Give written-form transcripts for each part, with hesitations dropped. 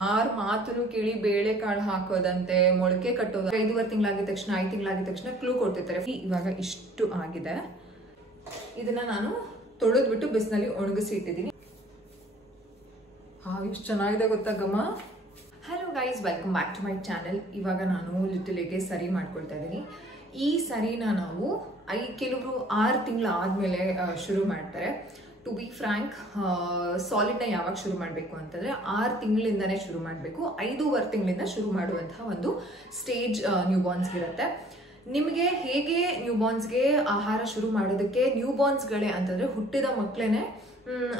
ಆರು ಮಾತನ್ನು ಕೇಳಿ ಬೇಳೆಕಾಳು ಹಾಕೋದಂತೆ, ಮೊಳಕೆ ಕಟ್ಟೋದು. 5 ತಿಂಗಳಾಗಿದ ತಕ್ಷಣ 5 ತಿಂಗಳಾಗಿದ ತಕ್ಷಣ ಕ್ಲೂ ಕೊಡ್ತಿರ್ತಾರೆ. ಇವಾಗ ಇಷ್ಟು ಆಗಿದೆ. ಇದನ್ನ ನಾನು ತೊಳೆದ್ಬಿಟ್ಟು ಬಿಸಿನಲ್ಲಿ ಒಣಗಿಸಿ ಇಟ್ಟಿದ್ದೀನಿ. ಎಷ್ಟು ಚೆನ್ನಾಗಿದೆ ಗೊತ್ತಾ ಗಮ. Hello guys, welcome back to my channel. ಇವಾಗ ನಾನು ಲಿಟಲ್ಗೆ ಸರಿ ಮಾಡ್ಕೊಳ್ತಾ ಇದ್ದೀನಿ. ಈ ಸರಿನ ನಾವು ಕೆಲವರು 6 ತಿಂಗಳು ಆದಮೇಲೆ ಶುರು ಮಾಡ್ತಾರೆ. ಟು ಬಿ ಫ್ರ್ಯಾಂಕ್, ಸಾಲಿಡ್ನ ಯಾವಾಗ ಶುರು ಮಾಡಬೇಕು ಅಂತಂದರೆ 6 ತಿಂಗಳಿಂದನೇ ಶುರು ಮಾಡಬೇಕು. 5.5 ತಿಂಗಳಿಂದ ಶುರು ಮಾಡುವಂತಹ ಒಂದು ಸ್ಟೇಜ್ ನ್ಯೂಬಾರ್ನ್ಸ್ಗಿರುತ್ತೆ. ನಿಮಗೆ ಹೇಗೆ ನ್ಯೂಬಾರ್ನ್ಸ್ಗೆ ಆಹಾರ ಶುರು ಮಾಡೋದಕ್ಕೆ, ನ್ಯೂಬಾರ್ನ್ಸ್ಗಳೇ ಅಂತಂದರೆ ಹುಟ್ಟಿದ ಮಕ್ಕಳೇ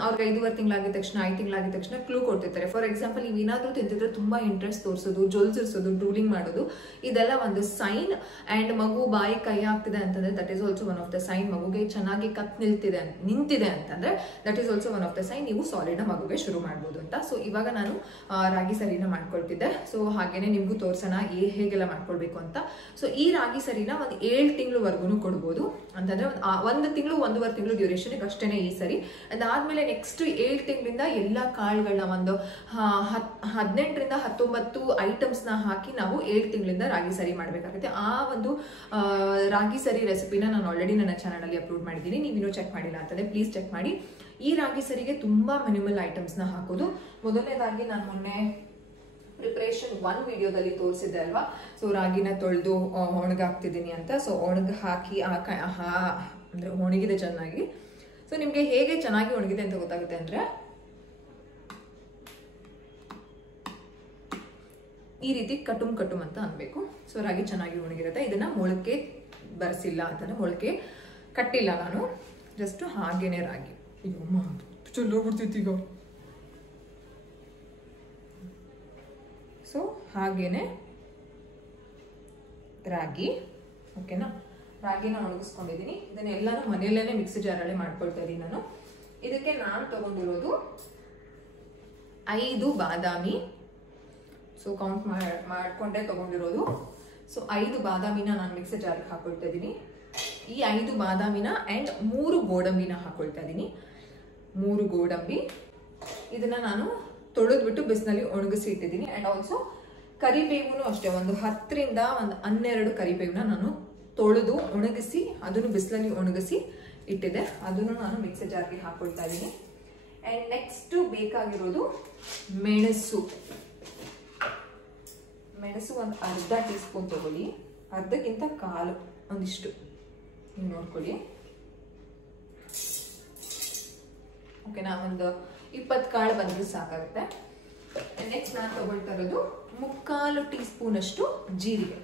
ಅವ್ರಿಗೆ 5.5 ತಿಂಗಳಾಗಿದ ತಕ್ಷಣ 5 ತಿಂಗಳಾಗಿದ ತಕ್ಷಣ ಕ್ಲೂ ಕೊಡ್ತಿರ್ತಾರೆ. ಫಾರ್ ಎಕ್ಸಾಂಪಲ್, ನೀವು ಏನಾದರೂ ತಿಂತಿದ್ರೆ ತುಂಬ ಇಂಟ್ರೆಸ್ಟ್ ತೋರಿಸೋದು, ಜೊಲ್ಸಿರಿಸೋದು, ಡ್ರೂಲಿಂಗ್ ಮಾಡೋದು, ಇದೆಲ್ಲ ಒಂದು ಸೈನ್. ಆ್ಯಂಡ್ ಮಗು ಬಾಯಿ ಕೈ ಆಗ್ತಿದೆ ಅಂತಂದರೆ that is also one of the sign. ಮಗುಗೆ ಚೆನ್ನಾಗಿ ನಿಂತಿದೆ ಅಂತಂದರೆ that is also one of the sign. ನೀವು ಸಾಲಿಡ್ನ ಮಗುಗೆ ಶುರು ಮಾಡ್ಬೋದು ಅಂತ. ಸೊ ಇವಾಗ ನಾನು ರಾಗಿ ಸರಿನ ಮಾಡ್ಕೊಳ್ತಿದ್ದೆ. ಸೊ ಹಾಗೇನೆ ನಿಮಗೂ ತೋರಿಸೋಣ ಹೇಗೆಲ್ಲ ಮಾಡ್ಕೊಳ್ಬೇಕು ಅಂತ. ಸೊ ಈ ರಾಗಿ ಸರಿನ ಒಂದು 7 ತಿಂಗಳವರೆಗೂ ಕೊಡ್ಬೋದು. ಅಂತಂದರೆ 1 ತಿಂಗಳು 1.5 ತಿಂಗಳು ಡ್ಯೂರೇಷನ್ಗೆ ಅಷ್ಟೇ ಈ ಸರಿ. ಅದಾದ್ಮೇಲೆ ನೆಕ್ಸ್ಟ್ 7 ತಿಂಗಳಿಂದ ಎಲ್ಲ ಕಾಳುಗಳನ್ನ ಒಂದು 18ರಿಂದ 19 ಐಟಮ್ಸ್ನ ಹಾಕಿ ನಾವು 7 ತಿಂಗಳಿಂದ ರಾಗಿ ಸರಿ ಮಾಡಬೇಕಾಗುತ್ತೆ. ಆ ಒಂದು ರಾಗಿ ಸರಿ ರೆಸಿಪಿನ ನಾನು ಆಲ್ರೆಡಿ ನನ್ನ ಚಾನಲಲ್ಲಿ ಅಪ್ಲೋಡ್ ಮಾಡಿದ್ದೀನಿ. ನೀವಿನ್ನೂ ಚೆಕ್ ಮಾಡಿಲ್ಲ ಅಂತಂದರೆ ಪ್ಲೀಸ್ ಚೆಕ್ ಮಾಡಿ. ಈ ರಾಗಿ ಸರಿಗೆ ತುಂಬ ಮಿನಿಮಲ್ ಐಟಮ್ಸ್ನ ಹಾಕೋದು. ಮೊದಲನೇದಾಗಿ ನಾನು ಮೊನ್ನೆ ಪ್ರಿಪ್ರೇಷನ್ 1 ವಿಡಿಯೋದಲ್ಲಿ ತೋರಿಸಿದ್ದೆ ಅಲ್ವಾ. ಸೊ ರಾಗಿನ ತೊಳೆದು ಒಣಗಾಕ್ತಿದ್ದೀನಿ ಅಂತ. ಸೊ ಒಣಗಿ ಹಾಕಿ ಅಂದರೆ ಒಣಗಿದೆ ಚೆನ್ನಾಗಿ. ಸೊ ನಿಮಗೆ ಹೇಗೆ ಚೆನ್ನಾಗಿ ಒಣಗಿದೆ ಅಂತ ಗೊತ್ತಾಗುತ್ತೆ ಅಂದರೆ ಈ ರೀತಿ ಕಟುಮ್ ಅಂತ ಅನ್ಬೇಕು. ಸೊ ರಾಗಿ ಚೆನ್ನಾಗಿ ಒಣಗಿರುತ್ತೆ. ಇದನ್ನ ಮೊಳಕೆ ಬರೆಸಿಲ್ಲ ಅಂತಂದ್ರೆ, ಮೊಳಕೆ ಕಟ್ಟಿಲ್ಲ ನಾನು, ಜಸ್ಟ್ ಹಾಗೇನೆ ರಾಗಿ. ಚಲೋಗ್ಬಿಡ್ತೈತಿ ಈಗ. ಸೊ ಹಾಗೇನೆ ರಾಗಿ, ಓಕೆನಾ. ರಾಗಿನ ಒಣಗಿಸ್ಕೊಂಡಿದ್ದೀನಿ. ಇದನ್ನೆಲ್ಲಾನು ಮನೆಯಲ್ಲೇನೆ ಮಿಕ್ಸಿ ಜಾರಲ್ಲೇ ಮಾಡ್ಕೊಳ್ತಾ ಇದ್ದೀನಿ ನಾನು. ಇದಕ್ಕೆ ನಾನು ತಗೊಂಡಿರೋದು 5 ಬಾದಾಮಿ. ಸೊ ಕೌಂಟ್ ಮಾಡ್ಕೊಂಡೇ ತಗೊಂಡಿರೋದು. ಸೊ 5 ಬಾದಾಮಿನ ನಾನು ಮಿಕ್ಸಿ ಜಾರ್ಗೆ ಹಾಕೊಳ್ತಾ ಇದ್ದೀನಿ. ಈ 5 ಬಾದಾಮಿನ ಆ್ಯಂಡ್ 3 ಗೋಡಂಬಿನ ಹಾಕೊಳ್ತಾ ಇದ್ದೀನಿ. 3 ಗೋಡಂಬಿ ಇದನ್ನ ನಾನು ತೊಳೆದ್ಬಿಟ್ಟು ಬಿಸಿನಲ್ಲಿ ಒಣಗಿಸಿ ಇಟ್ಟಿದ್ದೀನಿ. ಆ್ಯಂಡ್ ಆಲ್ಸೋ ಕರಿಬೇವು ಅಷ್ಟೇ, ಒಂದು 10ರಿಂದ 12 ಕರಿಬೇವನ್ನ ನಾನು ತೊಳೆದು ಒಣಗಿಸಿ ಅದನ್ನು ಬಿಸಿಲಲ್ಲಿ ಒಣಗಿಸಿ ಇಟ್ಟಿದೆ. ಅದನ್ನು ನಾನು ಮಿಕ್ಸಿ ಜಾರ್ಗೆ ಹಾಕೊಳ್ತಾ ಇದ್ದೀನಿ. ಆ್ಯಂಡ್ ನೆಕ್ಸ್ಟ್ ಬೇಕಾಗಿರೋದು ಮೆಣಸು. ಒಂದು ಅರ್ಧ ಟೀ ಸ್ಪೂನ್ ತಗೊಳ್ಳಿ. ಅರ್ಧಕ್ಕಿಂತ ಕಾಲು, ಒಂದಿಷ್ಟು ನೀವು ನೋಡ್ಕೊಳ್ಳಿ, ಓಕೆನಾ. ಒಂದು 20 ಕಾಳು ಬಂದರೆ ಸಾಕಾಗುತ್ತೆ. ನೆಕ್ಸ್ಟ್ ನಾನು ತಗೊಳ್ತಾ ಇರೋದು 3/4 ಟೀ ಸ್ಪೂನ್ ಅಷ್ಟು ಜೀರಿಗೆ.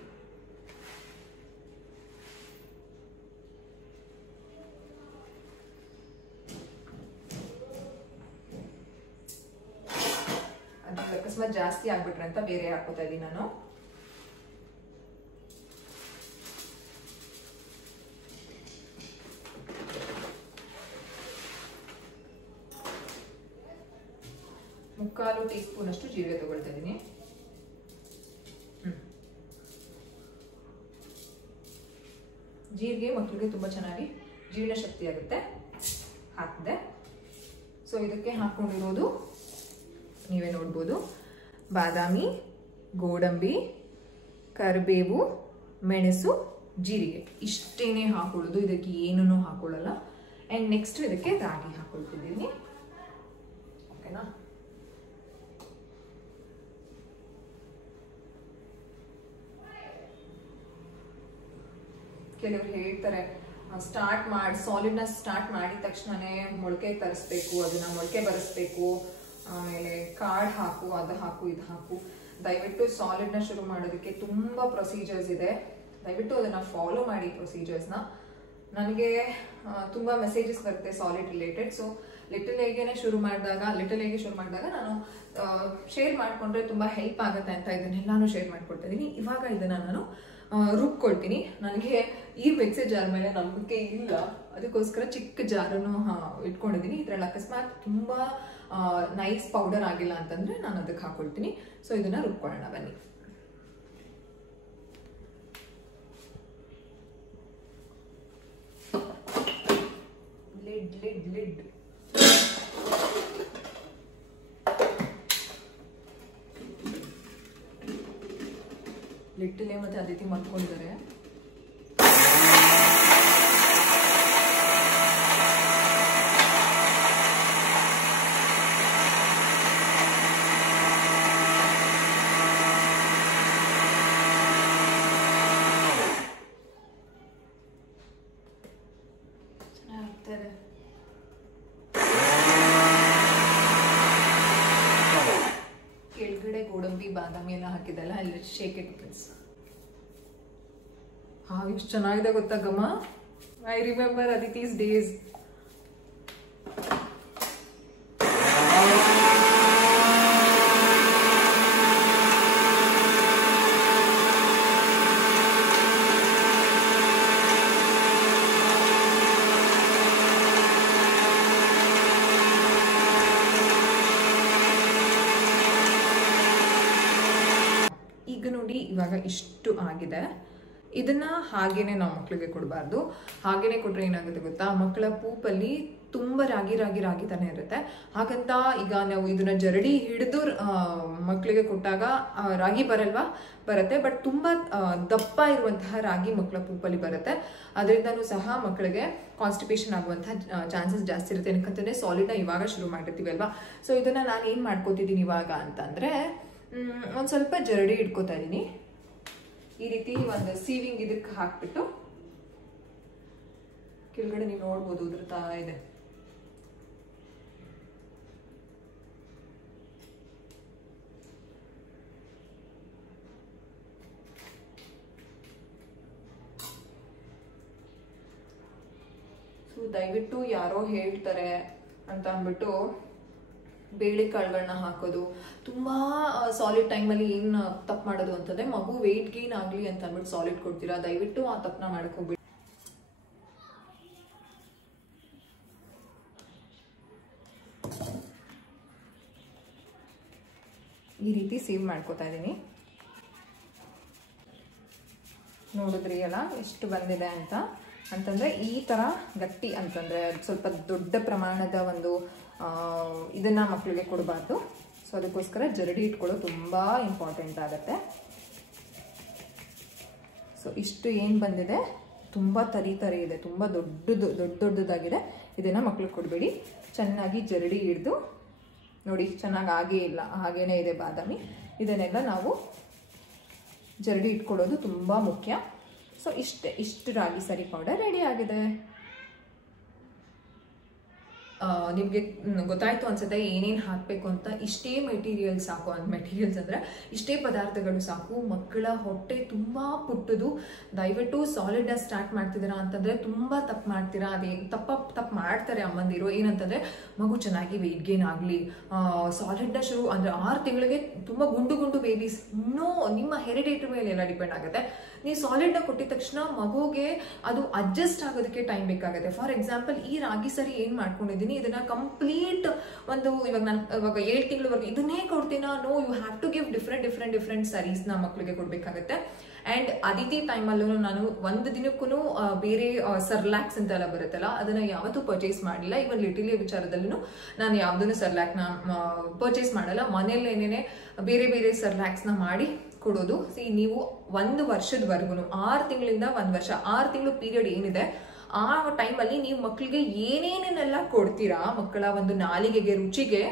ಅಕಸ್ಮಾತ್ ಜಾಸ್ತಿ ಆಗ್ಬಿಟ್ರೆ ಅಂತ ಬೇರೆ ಹಾಕೋತಾ ಇದ್ದೀನಿ ನಾನು. ಮುಕ್ಕಾಲು ಟೀ ಸ್ಪೂನ್ ಅಷ್ಟು ಜೀರಿಗೆ ತಗೊಳ್ತಾ ಇದ್ದೀನಿ. ಜೀರಿಗೆ ಮಕ್ಕಳಿಗೆ ತುಂಬಾ ಚೆನ್ನಾಗಿ ಜೀರ್ಣ ಶಕ್ತಿ ಆಗುತ್ತೆ. ಹಾಕಿದೆ. ಸೊ ಇದಕ್ಕೆ ಹಾಕೊಂಡಿರೋದು ನೀವೇ ನೋಡ್ಬೋದು, ಬಾದಾಮಿ, ಗೋಡಂಬಿ, ಕರಿಬೇವು, ಮೆಣಸು, ಜೀರಿಗೆ, ಇಷ್ಟೇನೆ ಹಾಕೊಳ್ಳೋದು. ಇದಕ್ಕೆ ಏನೂ ಹಾಕೊಳ್ಳಲ್ಲ. ಆ್ಯಂಡ್ ನೆಕ್ಸ್ಟ್ ಇದಕ್ಕೆ ರಾಗಿ ಹಾಕೊಳ್ತಿದ್ದೀನಿ, ಓಕೆನಾ. ಕೆಲವರು ಹೇಳ್ತಾರೆ ಸಾಲಿಡ್ನ ಸ್ಟಾರ್ಟ್ ಮಾಡಿದ ತಕ್ಷಣನೇ ಮೊಳಕೆ ತರಿಸ್ಬೇಕು, ಅದನ್ನ ಮೊಳಕೆ ಬರೆಸ್ಬೇಕು, ಆಮೇಲೆ ಕಾರ್ಡ್ ಹಾಕು, ಅದು ಹಾಕು, ಇದು ಹಾಕು. ದಯವಿಟ್ಟು ಸಾಲಿಡ್ನ ಶುರು ಮಾಡೋದಕ್ಕೆ ತುಂಬ ಪ್ರೊಸೀಜರ್ಸ್ ಇದೆ. ದಯವಿಟ್ಟು ಅದನ್ನು ಫಾಲೋ ಮಾಡಿ ಪ್ರೊಸೀಜರ್ಸ್ನ. ನನಗೆ ತುಂಬ ಮೆಸೇಜಸ್ ಬರುತ್ತೆ ಸಾಲಿಡ್ ರಿಲೇಟೆಡ್. ಸೊ ಲಿಟಲ್ ಹೇಗೆ ಶುರು ಮಾಡಿದಾಗ ನಾನು ಶೇರ್ ಮಾಡಿಕೊಂಡ್ರೆ ತುಂಬ ಹೆಲ್ಪ್ ಆಗುತ್ತೆ ಅಂತ ಇದನ್ನೆಲ್ಲಾನು ಶೇರ್ ಮಾಡ್ಕೊಳ್ತಾ ಇದ್ದೀನಿ. ಇವಾಗ ಇದನ್ನು ನಾನು ರುಬ್ಕೊಳ್ತೀನಿ. ನನಗೆ ಈ ಮಿಕ್ಸಿ ಜಾರ್ ಮೇಲೆ ನಂಬಿಕೆ ಇಲ್ಲ, ಅದಕ್ಕೋಸ್ಕರ ಚಿಕ್ಕ ಜಾರನ್ನು ಇಟ್ಕೊಂಡಿದ್ದೀನಿ. ಇದರಲ್ಲಿ ಅಕಸ್ಮಾತ್ ತುಂಬ ನೈಸ್ ಪೌಡರ್ ಆಗಿಲ್ಲ ಅಂತಂದರೆ ನಾನು ಅದಕ್ಕೆ ಹಾಕೊಳ್ತೀನಿ. ಸೊ ಇದನ್ನು ರುಬ್ಕೊಳ್ಳೋಣ ಬನ್ನಿ. ಲಿಡ್ ಲಿಟ್ಟಲೆ ಮತ್ತು ಅದಿತಿ ಮಲ್ಕೊಂಡಿದ್ದಾರೆ. ಕೆಳಗಡೆ ಗೋಡಂಬಿ ಬಾದಾಮಿ ಎಲ್ಲ ಹಾಕಿದಲ್ಲ, ಅಲ್ಲಿ ಶೇಕ್ ಇಟ್ ಪ್ಲೀಸ್. ಎಷ್ಟು ಚೆನ್ನಾಗಿದೆ ಗೊತ್ತಾ ಗಮ್ಮ. I remember Aditi's days. ಈಗ ನೋಡಿ ಇವಾಗ ಇಷ್ಟು ಆಗಿದೆ. ಇದನ್ನ ಹಾಗೇನೆ ನಾವು ಮಕ್ಕಳಿಗೆ ಕೊಡಬಾರ್ದು. ಹಾಗೇನೆ ಕೊಟ್ರೆ ಏನಾಗುತ್ತೆ ಗೊತ್ತಾ, ಮಕ್ಕಳ ಪೂಪಲ್ಲಿ ತುಂಬಾ ರಾಗಿ ರಾಗಿ ರಾಗಿ ತಾನೇ ಇರುತ್ತೆ. ಹಾಗಂತ ಈಗ ನಾವು ಇದನ್ನ ಜರಡಿ ಹಿಡಿದು ಮಕ್ಕಳಿಗೆ ಕೊಟ್ಟಾಗ ರಾಗಿ ಬರಲ್ವಾ, ಬರುತ್ತೆ. ಬಟ್ ತುಂಬಾ ದಪ್ಪ ಇರುವಂತಹ ರಾಗಿ ಮಕ್ಕಳ ಪೂಪಲ್ಲಿ ಬರುತ್ತೆ. ಅದರಿಂದನೂ ಸಹ ಮಕ್ಕಳಿಗೆ ಕಾನ್ಸ್ಟಿಪೇಷನ್ ಆಗುವಂತಹ ಚಾನ್ಸಸ್ ಜಾಸ್ತಿ ಇರುತ್ತೆ. ಏನಕ್ಕಂತಂದ್ರೆ ಸಾಲಿಡ್ನ ಇವಾಗ ಶುರು ಮಾಡಿರ್ತೀವಿ ಅಲ್ವಾ. ಸೊ ಇದನ್ನ ನಾನು ಏನ್ ಮಾಡ್ಕೋತಿದ್ದೀನಿ ಇವಾಗ ಅಂತಂದ್ರೆ, ಒಂದು ಸ್ವಲ್ಪ ಜರಡಿ ಇಟ್ಕೋತಾ ಇದ್ದೀನಿ. ಈ ರೀತಿ ಒಂದು ಸೀವಿಂಗ್ ಇದಕ್ಕೆ ಹಾಕ್ಬಿಟ್ಟು ಕೆಳಗಡೆ ನೀವು ನೋಡ್ಬೋದು ಉದುರ್ತಾ ಇದೆ. ಸೊ ದಯವಿಟ್ಟು ಯಾರೋ ಹೇಳ್ತಾರೆ ಅಂತ ಅಂದ್ಬಿಟ್ಟು ಬೇಳೆ ಕಾಳುಗಳನ್ನ ಹಾಕೋದು, ತುಂಬಾ ಸಾಲಿಡ್ ಟೈಮಲ್ಲಿ ಏನು ತಪ್ಪು ಮಾಡೋದು ಅಂತಂದ್ರೆ, ಮಗು ವೆಯ್ಟ್ ಗೇನ್ ಆಗಲಿ ಅಂತ ಅಂದ್ಬಿಟ್ಟು ಸಾಲಿಡ್ ಕೊಡ್ತೀರಾ. ದಯವಿಟ್ಟು ಆ ತಪ್ಪನ್ನ ಮಾಡಕ್ ಹೋಗ್ಬಿಡಿ. ಈ ರೀತಿ ಸೇವ್ ಮಾಡ್ಕೋತಾ ಇದ್ದೀನಿ. ನೋಡಿದ್ರಿ ಅಲ್ಲ ಎಷ್ಟು ಬಂದಿದೆ ಅಂತ. ಅಂತಂದ್ರೆ ಈ ತರ ಗಟ್ಟಿ ಅಂತಂದ್ರೆ ಸ್ವಲ್ಪ ದೊಡ್ಡ ಪ್ರಮಾಣದ ಒಂದು ಇದನ್ನ ಮಕ್ಕಳಿಗೆ ಕೊಡಬಾರ್ದು. ಸೊ ಅದಕ್ಕೋಸ್ಕರ ಜರಡಿ ಇಟ್ಕೊಳ್ಳೋದು ತುಂಬಾ ಇಂಪಾರ್ಟೆಂಟ್ ಆಗುತ್ತೆ. ಸೊ ಇಷ್ಟು ಏನು ಬಂದಿದೆ ತುಂಬಾ ತರಿ ಇದೆ, ತುಂಬಾ ದೊಡ್ಡದಾಗಿದೆ. ಇದನ್ನ ಮಕ್ಕಳಿಗೆ ಕೊಡಬೇಡಿ. ಚೆನ್ನಾಗಿ ಜರಡಿ ಹಿಡಿದು ನೋಡಿ, ಚೆನ್ನಾಗಿ ಆಗೇ ಇಲ್ಲ, ಹಾಗೇನೆ ಇದೆ ಬಾದಾಮಿ. ಇದನ್ನೆಲ್ಲ ನಾವು ಜರಡಿ ಇಟ್ಕೊಳ್ಳೋದು ತುಂಬಾ ಮುಖ್ಯ. ಸೊ ಇಷ್ಟು ರಾಗಿ ಸರಿ ಪೌಡರ್ ರೆಡಿ ಆಗಿದೆ. ನಿಮಗೆ ಗೊತ್ತಾಯ್ತು ಅನ್ಸುತ್ತೆ ಏನೇನು ಹಾಕಬೇಕು ಅಂತ. ಇಷ್ಟೇ ಮೆಟೀರಿಯಲ್ಸ್ ಸಾಕು. ಮೆಟೀರಿಯಲ್ಸ್ ಅಂದರೆ ಇಷ್ಟೇ ಪದಾರ್ಥಗಳು ಸಾಕು. ಮಕ್ಕಳ ಹೊಟ್ಟೆ ತುಂಬ ಪುಟ್ಟದು. ದಯವಿಟ್ಟು ಸಾಲಿಡ್ನ ಸ್ಟಾರ್ಟ್ ಮಾಡ್ತಿದ್ದೀರಾ ಅಂತಂದರೆ ತುಂಬ ತಪ್ಪು ಮಾಡ್ತೀರಾ. ಅದೇ ತಪ್ಪು ಮಾಡ್ತಾರೆ ಅಮ್ಮಂದಿರು. ಏನಂತಂದರೆ ಮಗು ಚೆನ್ನಾಗಿ ವೆಯ್ಟ್ ಗೇನ್ ಆಗಲಿ, ಸಾಲಿಡ್ನ ಶುರು ಅಂದರೆ 6 ತಿಂಗಳಿಗೆ ತುಂಬ ಗುಂಡು ಬೇಬೀಸ್. ಇನ್ನೂ ನಿಮ್ಮ ಹೆರಿಡೇಟರಿ ಮೇಲೆ ಎಲ್ಲ ಡಿಪೆಂಡ್ ಆಗುತ್ತೆ. ನೀವು ಸಾಲಿಡ್ನ ಕೊಟ್ಟಿದ ತಕ್ಷಣ ಮಗುಗೆ ಅದು ಅಡ್ಜಸ್ಟ್ ಆಗೋದಕ್ಕೆ ಟೈಮ್ ಬೇಕಾಗುತ್ತೆ. ಫಾರ್ ಎಕ್ಸಾಂಪಲ್ ಈ ರಾಗಿ ಸರಿ ಏನು ಮಾಡ್ಕೊಂಡಿದ್ದೀನಿ, ಇದನ್ನ ಕಂಪ್ಲೀಟ್ ಒಂದು ಇವಾಗ 7 ತಿಂಗಳವರೆಗೂ ಇದನ್ನೇ ಕೊಡ್ತೀನಾ? No, you have to give different ಸರೀಸ್ನ ಮಕ್ಕಳಿಗೆ ಕೊಡ್ಬೇಕಾಗತ್ತೆ. ಅಂಡ್ ಅದಿತಿ ಟೈಮಲ್ಲೂ ನಾನು ಒಂದು ದಿನಕ್ಕೂ ಬೇರೆ ಸರ್ಲ್ಯಾಕ್ಸ್ ಅಂತೆಲ್ಲ ಬರುತ್ತಲ್ಲ, ಅದನ್ನ ಯಾವತ್ತೂ ಪರ್ಚೇಸ್ ಮಾಡಿಲ್ಲ. ಇವನ್ ಲಿಟಿಲಿಯ ವಿಚಾರದಲ್ಲೂ ನಾನು ಯಾವುದನ್ನು ಸರ್ಲ್ಯಾಕ್ನ ಪರ್ಚೇಸ್ ಮಾಡಲ್ಲ. ಮನೆಯಲ್ಲೇನೇ ಬೇರೆ ಸರ್ಲ್ಯಾಕ್ಸ್ನ ಮಾಡಿ ಕೊಡೋದು. ನೀವು 1 ವರ್ಷದವರೆಗೂ 6 ತಿಂಗಳಿಂದ 1 ವರ್ಷ 6 ತಿಂಗಳು ಪೀರಿಯಡ್ ಏನಿದೆ, ಆ ಟೈಮಲ್ಲಿ ನೀವು ಮಕ್ಕಳಿಗೆ ಏನೇನೆಲ್ಲ ಕೊಡ್ತೀರಾ, ಮಕ್ಕಳ ಒಂದು ನಾಲಿಗೆಗೆ ರುಚಿಗೆ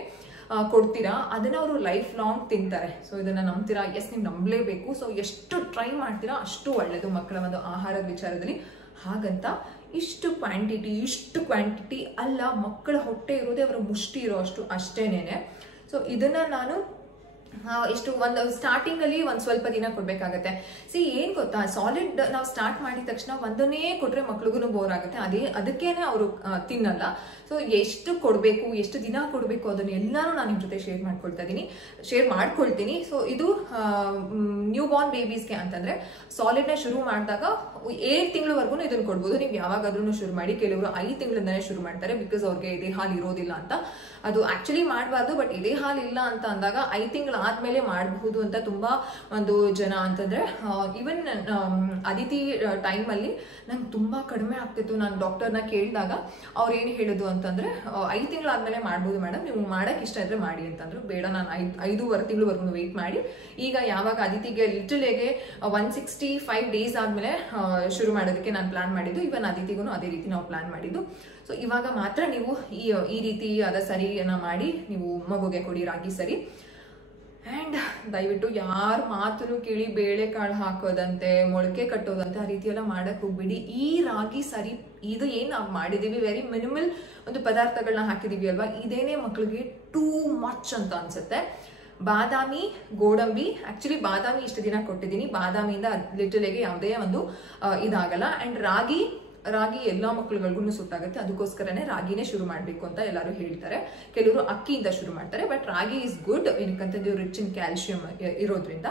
ಕೊಡ್ತೀರಾ, ಅದನ್ನ ಅವರು ಲೈಫ್ ಲಾಂಗ್ ತಿಂತಾರೆ. ಸೊ ಇದನ್ನ ನಂಬ್ತೀರಾ? ಎಸ್, ನೀವು ನಂಬಲೇಬೇಕು. ಸೊ ಎಷ್ಟು ಟ್ರೈ ಮಾಡ್ತೀರಾ ಅಷ್ಟು ಒಳ್ಳೇದು ಮಕ್ಕಳ ಒಂದು ಆಹಾರದ ವಿಚಾರದಲ್ಲಿ. ಹಾಗಂತ ಇಷ್ಟು ಕ್ವಾಂಟಿಟಿ ಅಲ್ಲ, ಮಕ್ಕಳ ಹೊಟ್ಟೆ ಇರೋದೇ ಅವರ ಮುಷ್ಟಿ ಇರೋ ಅಷ್ಟೇನೇನೆ. ಸೊ ಇದನ್ನ ನಾನು ಇಷ್ಟು ಒಂದು ಸ್ಟಾರ್ಟಿಂಗ್ ಅಲ್ಲಿ ಒಂದು ಸ್ವಲ್ಪ ದಿನ ಕೊಡ್ಬೇಕಾಗತ್ತೆ. ಏನ್ ಗೊತ್ತಾ, ಸಾಲಿಡ್ ನಾವು ಸ್ಟಾರ್ಟ್ ಮಾಡಿದ ತಕ್ಷಣ ಒಂದನ್ನೇ ಕೊಟ್ರೆ ಮಕ್ಳಿಗೂ ಬೋರ್ ಆಗುತ್ತೆ. ಅದಕ್ಕೇನೆ ಅವರು ತಿನ್ನಲ್ಲ. ಸೊ ಎಷ್ಟು ಕೊಡಬೇಕು, ಎಷ್ಟು ದಿನ ಕೊಡಬೇಕು, ಅದನ್ನ ಎಲ್ಲಾನು ನಾನು ನಿಮ್ ಜೊತೆ ಶೇರ್ ಮಾಡ್ಕೊಳ್ತೀನಿ. ಸೊ ಇದು ನ್ಯೂ ಬಾರ್ನ್ ಬೇಬೀಸ್ಗೆ ಅಂತಂದ್ರೆ ಸಾಲಿಡ್ನ ಶುರು ಮಾಡಿದಾಗ 7 ತಿಂಗಳವರೆಗೂ ಇದನ್ನ ಕೊಡ್ಬೋದು. ನೀವು ಯಾವಾಗಾದ್ರೂ ಶುರು ಮಾಡಿ. ಕೆಲವರು 5 ತಿಂಗಳಿಂದನೇ ಶುರು ಮಾಡ್ತಾರೆ, ಬಿಕಾಸ್ ಅವ್ರಿಗೆ ಇದೇ ಹಾಲು ಇರೋದಿಲ್ಲ ಅಂತ. ಅದು ಆಕ್ಚುಲಿ ಮಾಡಬಾರ್ದು. ಬಟ್ ಇದೇ ಹಾಲು ಇಲ್ಲ ಅಂತ ಅಂದಾಗ 5 ತಿಂಗಳು ಆದ್ಮೇಲೆ ಮಾಡಬಹುದು ಅಂತ ತುಂಬಾ ಒಂದು ಜನ ಅಂತಂದ್ರೆ ಈವನ್ ಅದಿತಿ ಟೈಮಲ್ಲಿ ನಂಗೆ ತುಂಬಾ ಕಡಿಮೆ ಆಗ್ತಿತ್ತು. ನಾನು ಡಾಕ್ಟರ್ನ ಕೇಳಿದಾಗ ಅವ್ರು ಏನು ಹೇಳೋದು ಅಂತಂದ್ರೆ 5 ತಿಂಗಳಾದ್ಮೇಲೆ ಮಾಡ್ಬೋದು ಮೇಡಮ್, ನೀವು ಮಾಡಕ್ ಇಷ್ಟ ಇದ್ರೆ ಮಾಡಿ ಅಂತಂದ್ರು. ಬೇಡ, ನಾನು 5.5 ತಿಂಗಳವರೆಗೂ ವೇಟ್ ಮಾಡಿ ಈಗ ಯಾವಾಗ ಅದಿತಿಗೆ ಲಿಟಲ್ಗೆ 165 ಡೇಸ್ ಆದ್ಮೇಲೆ ಶುರು ಮಾಡೋದಕ್ಕೆ ನಾನು ಪ್ಲಾನ್ ಮಾಡಿದ್ದು. ಇವನ್ ಅದಿತಿಗೂ ಅದೇ ರೀತಿ ನಾವು ಪ್ಲಾನ್ ಮಾಡಿದ್ದು. ಸೊ ಇವಾಗ ಮಾತ್ರ ನೀವು ಈ ರೀತಿ ಅದ ಸರಿಯನ್ನ ಮಾಡಿ ನೀವು ಮಗುಗೆ ಕೊಡಿ, ರಾಗಿ ಸರಿ. ಆ್ಯಂಡ್ ದಯವಿಟ್ಟು ಯಾರ ಮಾತನ್ನು ಕೇಳಿ ಬೇಳೆಕಾಳು ಹಾಕೋದಂತೆ, ಮೊಳಕೆ ಕಟ್ಟೋದಂತೆ ಆ ರೀತಿ ಎಲ್ಲ ಮಾಡಕ್ ಹೋಗ್ಬಿಡಿ. ಈ ರಾಗಿ ಸರಿ ಇದು ಏನು ನಾವು ಮಾಡಿದೀವಿ, ವೆರಿ ಮಿನಿಮಲ್ ಒಂದು ಪದಾರ್ಥಗಳನ್ನ ಹಾಕಿದೀವಿ ಅಲ್ವಾ, ಇದೇನೇ ಮಕ್ಕಳಿಗೆ ಟೂ ಮಚ್ ಅಂತ ಅನ್ಸುತ್ತೆ. ಬಾದಾಮಿ, ಗೋಡಂಬಿ, ಆಕ್ಚುಲಿ ಬಾದಾಮಿ ಇಷ್ಟು ದಿನ ಕೊಟ್ಟಿದ್ದೀನಿ, ಬಾದಾಮಿಯಿಂದ ಲಿಟಲ್ಗೆ ಯಾವುದೇ ಒಂದು ಇದಾಗಲ್ಲ. ಆ್ಯಂಡ್ ರಾಗಿ ಎಲ್ಲಾ ಮಕ್ಕಳುಗಳಿಗೂ ಸುಟ್ಟಾಗುತ್ತೆ, ಅದಕ್ಕೋಸ್ಕರನೇ ರಾಗಿನೇ ಶುರು ಮಾಡಬೇಕು ಅಂತ ಎಲ್ಲರೂ ಹೇಳ್ತಾರೆ. ಕೆಲವರು ಅಕ್ಕಿಯಿಂದ ಶುರು ಮಾಡ್ತಾರೆ, ಬಟ್ ರಾಗಿ ಇಸ್ ಗುಡ್, ಏನಕ್ಕಂತ ರಿಚ್ ಇನ್ ಕ್ಯಾಲ್ಸಿಯಂ ಇರೋದ್ರಿಂದ.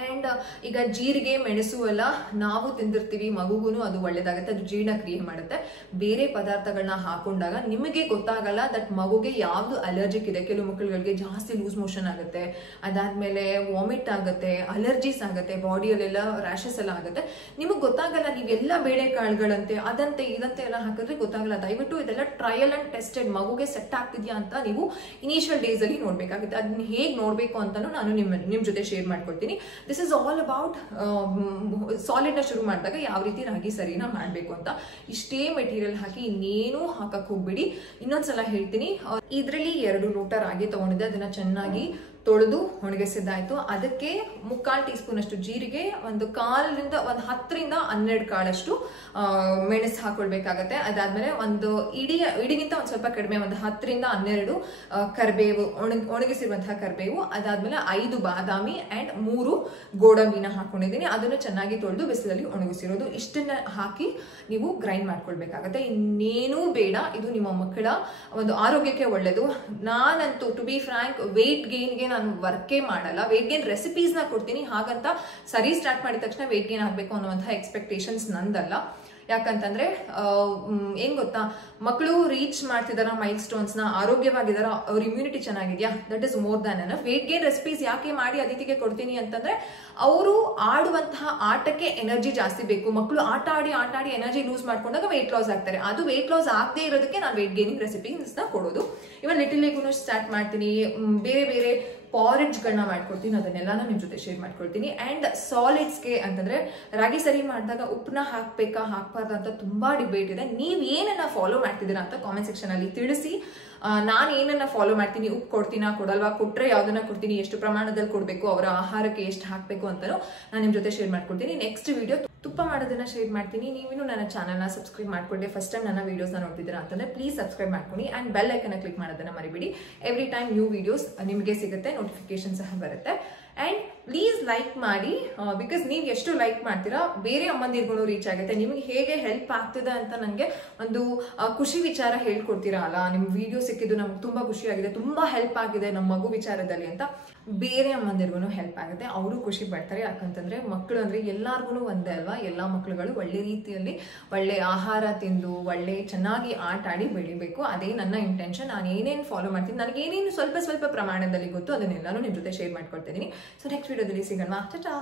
ಆ್ಯಂಡ್ ಈಗ ಜೀರಿಗೆ, ಮೆಣಸು ಎಲ್ಲ ನಾವು ತಿಂದಿರ್ತೀವಿ, ಮಗುಗೂ ಅದು ಒಳ್ಳೇದಾಗುತ್ತೆ, ಅದು ಜೀರ್ಣಕ್ರಿಯೆ ಮಾಡುತ್ತೆ. ಬೇರೆ ಪದಾರ್ಥಗಳನ್ನ ಹಾಕೊಂಡಾಗ ನಿಮಗೆ ಗೊತ್ತಾಗಲ್ಲ ದಟ್ ಮಗುಗೆ ಯಾವ್ದು ಅಲರ್ಜಿಕ್ ಇದೆ. ಕೆಲವು ಮಕ್ಕಳುಗಳಿಗೆ ಜಾಸ್ತಿ ಲೂಸ್ ಮೋಷನ್ ಆಗುತ್ತೆ, ಅದಾದ್ಮೇಲೆ ವಾಮಿಟ್ ಆಗುತ್ತೆ, ಅಲರ್ಜೀಸ್ ಆಗುತ್ತೆ, ಬಾಡಿಯಲ್ಲೆಲ್ಲ ರ್ಯಾಷಸ್ ಎಲ್ಲ ಆಗುತ್ತೆ. ನಿಮಗೆ ಗೊತ್ತಾಗಲ್ಲ, ನೀವೆಲ್ಲ ಬೇಳೆಕಾಳುಗಳಂತೆ ಅದಂತೆ ಇದಂತೆ ಎಲ್ಲ ಹಾಕಿದ್ರೆ ಗೊತ್ತಾಗಲ್ಲ. ದಯವಿಟ್ಟು ಇದೆಲ್ಲ ಟ್ರಯಲ್ ಅಂಡ್ ಟೆಸ್ಟೆಡ್, ಮಗುಗೆ ಸೆಟ್ ಆಗ್ತಿದ್ಯಾ ಅಂತ ನೀವು ಇನಿಷಿಯಲ್ ಡೇಸ್ ಅಲ್ಲಿ ನೋಡ್ಬೇಕಾಗುತ್ತೆ. ಅದನ್ನ ಹೇಗೆ ನೋಡ್ಬೇಕು ಅಂತಾನು ನಾನು ನಿಮ್ ಜೊತೆ ಶೇರ್ ಮಾಡ್ಕೊಳ್ತೀನಿ. This is all about solid ನ ಶುರು ಮಾಡಿದಾಗ ಯಾವ ರೀತಿ ರಾಗಿ ಸರಿನ ಮಾಡಬೇಕು ಅಂತ. ಇಷ್ಟೇ ಮೆಟೀರಿಯಲ್ ಹಾಕಿ ಇನ್ನೇನು ಹಾಕಕ್ ಹೋಗ್ಬಿಡಿ. ಇನ್ನೊಂದ್ಸಲ ಹೇಳ್ತೀನಿ, ಇದರಲ್ಲಿ 2 ಲೋಟ ರಾಗಿ ತಗೊಂಡಿದ್ದೆ, ಅದನ್ನ ಚೆನ್ನಾಗಿ ತೊಳೆದು ಒಣಗಿಸಿದ್ದಾಯ್ತು. ಅದಕ್ಕೆ 3/4 ಟೀ ಸ್ಪೂನ್ ಅಷ್ಟು ಜೀರಿಗೆ, ಒಂದು 10 ರಿಂದ 12 ಕಾಳಷ್ಟು ಮೆಣಸು ಹಾಕೊಳ್ಬೇಕಾಗತ್ತೆ. ಅದಾದ್ಮೇಲೆ ಒಂದು ಇಡಿಗಿಂತ ಒಂದ್ ಸ್ವಲ್ಪ ಕಡಿಮೆ, ಒಂದು 10 ರಿಂದ 12 ಕರಿಬೇವು, ಒಣಗಿಸಿರುವಂತಹ ಕರಿಬೇವು, ಅದಾದ್ಮೇಲೆ 5 ಬಾದಾಮಿ ಅಂಡ್ 3 ಗೋಡಂಬಿನ ಹಾಕೊಂಡಿದ್ದೀನಿ. ಅದನ್ನು ಚೆನ್ನಾಗಿ ತೊಳೆದು ಬಿಸಿಲಲ್ಲಿ ಒಣಗಿಸಿರೋದು. ಇಷ್ಟನ್ನ ಹಾಕಿ ನೀವು ಗ್ರೈಂಡ್ ಮಾಡ್ಕೊಳ್ಬೇಕಾಗತ್ತೆ. ಇನ್ನೇನೂ ಬೇಡ, ಇದು ನಿಮ್ಮ ಮಕ್ಕಳ ಒಂದು ಆರೋಗ್ಯಕ್ಕೆ ಒಳ್ಳೇದು. ನಾನಂತೂ ಟು ಬಿ ಫ್ರಾಂಕ್ ವೇಟ್ ಗೇನ್ಗೆ ನಾನು ವರ್ಕೇ ಮಾಡಲ್ಲ. ವೇಟ್ ಗೇನ್ ರೆಸಿಪೀಸ್ ನ ಕೊಡ್ತೀನಿ, ಹಾಗಂತ ಸರಿ ಸ್ಟಾರ್ಟ್ ಮಾಡಿದ ತಕ್ಷಣ ವೇಟ್ ಗೇನ್ ಆಗ್ಬೇಕು ಅನ್ನುವಂತಹ ಎಕ್ಸ್ಪೆಕ್ಟೇಷನ್ಸ್ ನಂದಲ್ಲ. ಯಾಕಂತಂದ್ರೆ ಏನ್ ಗೊತ್ತಾ, ಮಕ್ಕಳು ರೀಚ್ ಮಾಡ್ತಿದಾರ ಮೈಲ್ ಸ್ಟೋನ್ಸ್ ನ, ಆರೋಗ್ಯವಾಗಿದಾರ, ಅವ್ರ ಇಮ್ಯುನಿಟಿ ಚೆನ್ನಾಗಿದ್ಯಾ, that is more than enough. Weight gain recipes ಯಾಕೆ ಮಾಡಿ ಅದಿತಿಗೆ ಕೊಡ್ತೀನಿ ಅಂತಂದ್ರೆ, ಅವರು ಆಡುವಂತಹ ಆಟಕ್ಕೆ ಎನರ್ಜಿ ಜಾಸ್ತಿ ಬೇಕು. ಮಕ್ಕಳು ಆಟ ಆಡಿ ಎನರ್ಜಿ ಲೂಸ್ ಮಾಡ್ಕೊಂಡಾಗ ವೇಟ್ ಲಾಸ್ ಆಗ್ತಾರೆ. ಅದು ವೇಟ್ ಲಾಸ್ ಆಗದೆ ಇರೋದಕ್ಕೆ ನಾನು ವೇಟ್ ಗೇನಿಂಗ್ ರೆಸಿಪೀಸ್ ನ ಕೊಡೋದು. ಇವನ್ ಲಿಟಲ್ಗೂ ಸ್ಟಾರ್ಟ್ ಮಾಡ್ತೀನಿ, ಬೇರೆ ಪಾರಿಡ್ಜ್ ಗಳನ್ನ ಮಾಡ್ಕೊಡ್ತೀನಿ, ಅದನ್ನೆಲ್ಲ ನಿಮ್ ಜೊತೆ ಶೇರ್ ಮಾಡ್ಕೊಳ್ತೀನಿ. ಅಂಡ್ ಸಾಲಿಡ್ಸ್ಗೆ ಅಂತಂದ್ರೆ ರಾಗಿ ಸರಿ ಮಾಡಿದಾಗ ಉಪ್ಪನ್ನ ಹಾಕ್ಬೇಕಾ ಹಾಕ್ಬಾರ್ದ ಅಂತ ತುಂಬಾ ಡಿಬೇಟ್ ಇದೆ. ನೀವ್ ಏನನ್ನ ಫಾಲೋ ಮಾಡ್ತಿದ್ದೀರಾ ಅಂತ ಕಾಮೆಂಟ್ ಸೆಕ್ಷನ್ ಅಲ್ಲಿ ತಿಳಿಸಿ. ನಾನು ಏನನ್ನ ಫಾಲೋ ಮಾಡ್ತೀನಿ, ಉಪ್ಪು ಕೊಡ್ತೀನಾ, ಕೊಡಲ್ವಾ, ಕೊಟ್ರೆ ಯಾವ್ದನ್ನ ಕೊಡ್ತೀನಿ, ಎಷ್ಟು ಪ್ರಮಾಣದಲ್ಲಿ ಕೊಡ್ಬೇಕು, ಅವರ ಆಹಾರಕ್ಕೆ ಎಷ್ಟು ಹಾಕ್ಬೇಕು ಅಂತಾನು ನಾನು ನಿಮ್ ಜೊತೆ ಶೇರ್ ಮಾಡ್ಕೊಡ್ತೀನಿ. ನೆಕ್ಸ್ಟ್ ವಿಡಿಯೋ ತುಪ್ಪ ಮಾಡೋದನ್ನ ಶೇರ್ ಮಾಡ್ತೀನಿ. ನೀವೇನು ನನ್ನ ಚಾನಲ್ನ ಸಬ್ಸ್ಕ್ರೈಬ್ ಮಾಡ್ಕೊಂಡೆ ಫಸ್ಟ್ ಟೈಮ್ ನನ್ನ ವಿಡಿಯೋಸ್ನ ನೋಡ್ತಿದ್ದೀರಾ ಅಂತಂದ್ರೆ ಪ್ಲೀಸ್ ಸಬ್ಸ್ಕ್ರೈಬ್ ಮಾಡ್ಕೊಂಡು ಅಂಡ್ ಬೆಲ್ ಐಕನ್ ಕ್ಲಿಕ್ ಮಾಡೋದನ್ನ ಮರಿಬೇಡಿ. ಎವ್ರಿ ಟೈಮ್ ನ್ಯೂ ವಿಡಿಯೋಸ್ ನಿಮಗೆ ಸಿಗುತ್ತೆ, ನೋಟಿಫಿಕೇಶನ್ ಸಹ ಬರುತ್ತೆ. ಅಂಡ್ ಪ್ಲೀಸ್ ಲೈಕ್ ಮಾಡಿ, ಬಿಕಾಸ್ ನೀವು ಎಷ್ಟು ಲೈಕ್ ಮಾಡ್ತೀರಾ ಬೇರೆ ಅಮ್ಮಂದಿರ್ಗಳು ರೀಚ್ ಆಗುತ್ತೆ. ನಿಮಗೆ ಹೇಗೆ ಹೆಲ್ಪ್ ಆಗ್ತಿದೆ ಅಂತ ನನಗೆ ಒಂದು ಖುಷಿ ವಿಚಾರ ಹೇಳ್ಕೊಡ್ತೀರಾ ಅಲ್ಲ, ನಿಮ್ ವಿಡಿಯೋ ಸಿಕ್ಕಿದ್ದು ನಮ್ಗೆ ತುಂಬಾ ಖುಷಿ ಆಗಿದೆ, ತುಂಬಾ ಹೆಲ್ಪ್ ಆಗಿದೆ ನಮ್ಮ ಮಗು ವಿಚಾರದಲ್ಲಿ ಅಂತ ಬೇರೆ ಅಮ್ಮಂದಿರ್ಗೂ ಹೆಲ್ಪ್ ಆಗುತ್ತೆ, ಅವರು ಖುಷಿ ಪಡ್ತಾರೆ. ಯಾಕಂತಂದ್ರೆ ಮಕ್ಕಳು ಅಂದ್ರೆ ಎಲ್ಲಾರ್ಗು ಒಂದೇ ಅಲ್ವಾ, ಎಲ್ಲಾ ಮಕ್ಕಳುಗಳು ಒಳ್ಳೆ ರೀತಿಯಲ್ಲಿ ಒಳ್ಳೆ ಆಹಾರ ತಿಂದು ಒಳ್ಳೆ ಚೆನ್ನಾಗಿ ಆಟ ಆಡಿ ಬೆಳಿಬೇಕು. ಅದೇ ನನ್ನ ಇಂಟೆನ್ಷನ್. ನಾನು ಏನೇನು ಫಾಲೋ ಮಾಡ್ತೀನಿ, ನನಗೆ ಏನೇನು ಸ್ವಲ್ಪ ಪ್ರಮಾಣದಲ್ಲಿ ಗೊತ್ತು, ಅದನ್ನೆಲ್ಲಾನು ನಿಮ್ ಜೊತೆ ಶೇರ್ ಮಾಡ್ಕೊಳ್ತಿದ್ದೀನಿ. ಸೊ ನೆಕ್ಸ್ಟ್ ವಿಡಿಯೋದಲ್ಲಿ ಸಿಗೋಣ. ಟಾಟಾ.